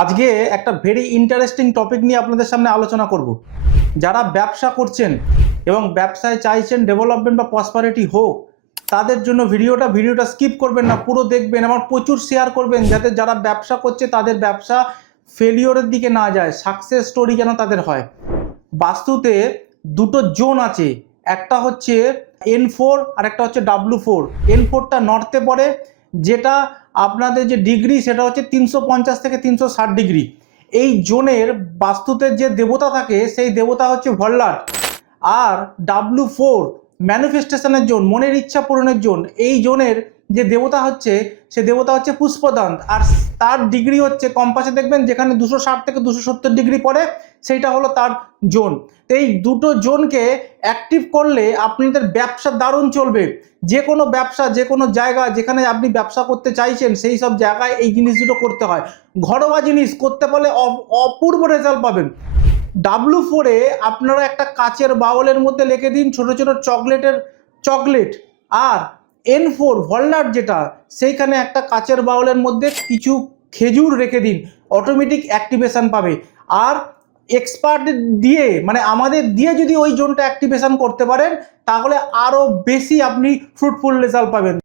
আজকে একটা very interesting topic নিয়ে আপনাদের সামনে আলোচনা করব। যারা ব্যবসা করছেন এবং ব্যবসায় চাইছেন ডেভেলপমেন্ট বা প্রসপারিটি হোক, তাদের জন্য ভিডিওটা স্কিপ করবেন না, পুরো দেখবেন এবং প্রচুর শেয়ার করবেন, যাতে যারা ব্যবসা করছে তাদের ব্যবসা ফেলিওরের দিকে না যায়, সাকসেস স্টোরি যেন তাদের হয়। বাস্তুতে দুটো জোন আছে, একটা হচ্ছে N4 আর একটা হচ্ছে W4। N4টা নর্থে পড়ে, যেটা আপনাদের যে ডিগ্রি সেটা হচ্ছে 350 থেকে 360 ডিগ্রি। এই জোনের বাস্তুতে যে দেবতা থাকে সেই দেবতা হচ্ছে ভল্লাট। আর W4 ম্যানিফেস্টেশনের জোন, মনের ইচ্ছা পূরণের জোন। এই জোনের যে দেবতা হচ্ছে সে দেবতা হচ্ছে পুষ্পদান্ত, আর তার ডিগ্রি হচ্ছে কম্পাসে দেখবেন যেখানে 260 থেকে 270 ডিগ্রি পড়ে, সেইটা হলো তার জোন। তো এই দুটো জোনকে অ্যাক্টিভ করলে আপনাদের ব্যবসা দারুণ চলবে। যে কোনো ব্যবসা, যে কোনো জায়গা যেখানে আপনি ব্যবসা করতে চাইছেন সেই সব জায়গায় এই জিনিস দুটো করতে হয়। ঘরোয়া জিনিস করতে পারলে অপূর্ব রেজাল্ট পাবেন। W4-এ আপনারা একটা কাচের বাউলের মধ্যে লিখে দিন ছোট ছোট চকলেট। আর N4 ভল্লাট যেটা, সেইখানে একটা কাচের বাউলের মধ্যে কিছু খেজুর রেখে দিন, অটোমেটিক অ্যাক্টিভেশন পাবে। আর এক্সপার্ট দিয়ে, মানে আমাদের দিয়ে যদি ওই জোনটা অ্যাক্টিভেশন করতে পারেন, তাহলে আরো বেশি আপনি ফ্রুটফুল রেজাল্ট পাবেন।